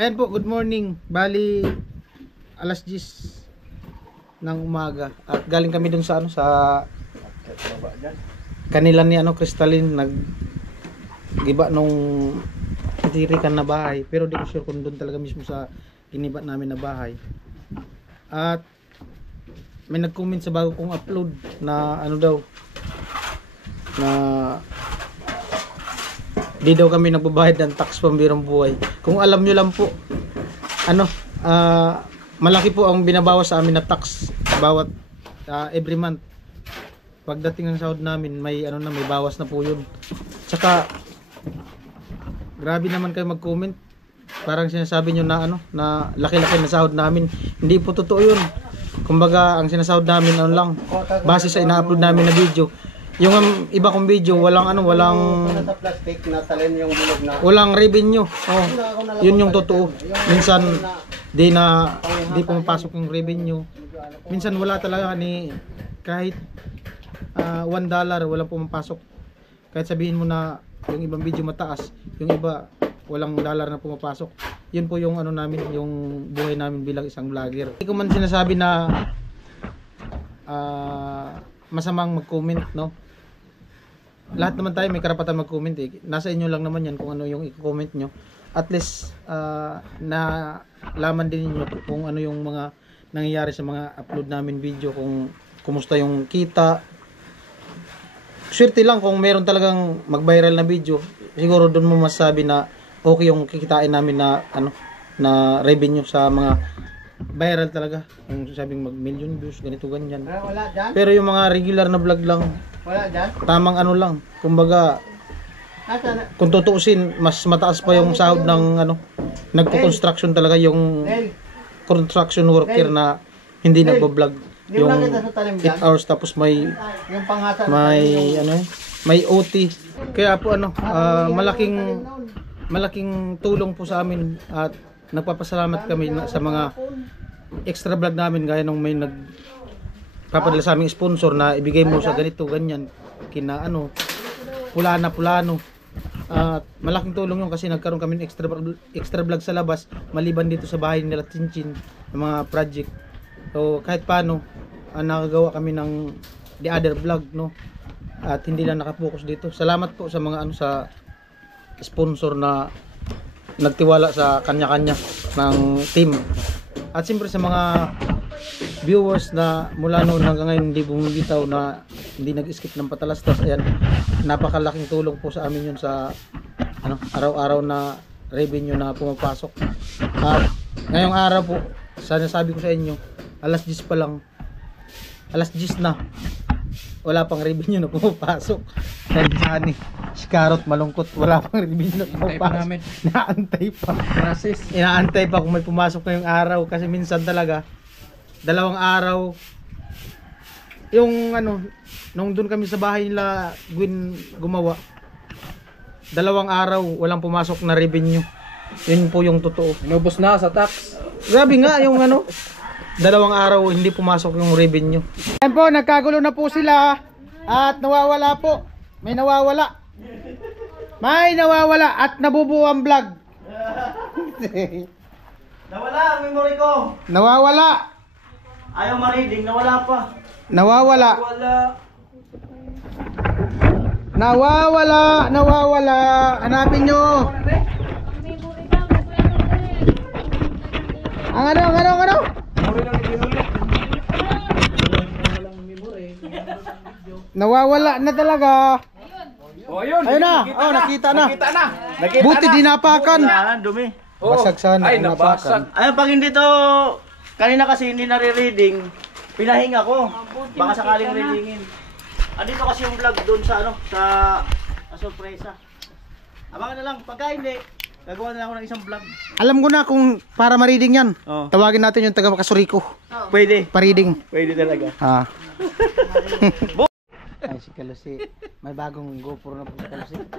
Ayan po, good morning. Bali alas 10 ng umaga at galing kami dun sa kanila ni Crystalline, naggiba nung tirikan na bahay, pero di ko sure kung doon talaga mismo sa giniba namin na bahay. At may nag-comment sa bago kong upload na na di daw kami nagbabayad ng tax pambirang buhay. Kung alam nyo lang po, malaki po ang binabawas sa amin na tax bawat every month. Pagdating ng sahod namin, may may bawas na po yun. Tsaka grabe naman kayo mag-comment. Parang sinasabi nyo na na laki-laki na sahod namin. Hindi po totoo yun. Kumbaga, ang sinasahod namin lang base sa ina-upload namin na video. Yung iba kong video, walang walang revenue. Yun yung totoo. Minsan di pumapasok yung revenue. Minsan wala talaga kahit $1 walang pumapasok. Kahit sabihin mo na yung ibang video mataas, yung iba walang dollar na pumapasok. Yun po yung namin, yung buhay namin bilang isang vlogger. Hindi ko man sinasabi na masamang mag-comment, no? Lahat naman tayo may karapatan mag-comment eh. Nasa inyo lang naman yan kung ano yung i-comment nyo. At least na laman din niyo kung ano yung mga nangyayari sa mga upload namin video, kung kumusta yung kita. Swerte lang kung meron talagang mag-viral na video. Siguro doon mo masabi na okay yung kikitain namin na na revenue sa mga viral talaga. Yung sabing mag-million views, ganito ganyan. Pero yung mga regular na vlog lang, tamang lang. Kumbaga, kung tutuusin, mas mataas pa yung sahod ng nagko-construction talaga, yung construction worker na hindi nagbo-vlog. Yung 8 hours tapos may OT. Kaya po malaking tulong po sa amin at nagpapasalamat kami sa mga extra vlog namin, gaya nung may nagpapadala sa aming sponsor na ibigay mo sa ganito ganyan kina Pulano. At malaking tulong yun kasi nagkaroon kami ng extra vlog sa labas maliban dito sa bahay nila Chinchin ng mga project. So kahit paano nakagawa kami ng the other vlog, no? At hindi lang nakapokus dito. Salamat po sa mga sa sponsor na nagtiwala sa kanya-kanya ng team. At siyempre sa mga viewers na mula noon hanggang ngayon hindi bumibitaw, na hindi nag-skip ng patalastas. Ayan, napakalaking tulong po sa amin yun sa araw-araw na revenue na pumapasok. At ngayong araw po, sabi ko sa inyo, alas 10 pa lang, alas 10 na, wala pang revenue na pumapasok. Dahil si Carrot malungkot, wala pang revenue na pumapasok. Inaantay pa kung may pumasok ngayong araw. Kasi minsan talaga 2 araw yung nung doon kami sa bahay nila Gwen gumawa, 2 araw walang pumasok na revenue. Yun po yung totoo. Inubos na sa tax. Grabe nga yung 2 araw hindi pumasok yung revenue. Ayan po, nagkagulo na po sila at nawawala po. May nawawala at nabubuo ang vlog. Nawala ang memory ko. Nawawala. Ayaw ma-reading, nawala pa. Nawawala. Hanapin nyo. Ang nawawala na talaga. Ayun na. Nakita na. Buti dinapakan. Dumi. Basag sana. Ay, nabasag. Ayun, pag hindi to, kanina kasi hindi nare-reading, pinahinga ko. Baka sakaling readingin. Andito kasi yung vlog doon sa sa sorpresa. Abangan na lang, pagka hindi, gagawa na lang ako ng isang vlog. Alam ko na kung para ma-reading yan. Tawagin natin yung taga Makasuriko. Pwede. Pa-reading. Pwede talaga. Ay, si Kalusi. May bagong GoPro na po si Kalusi.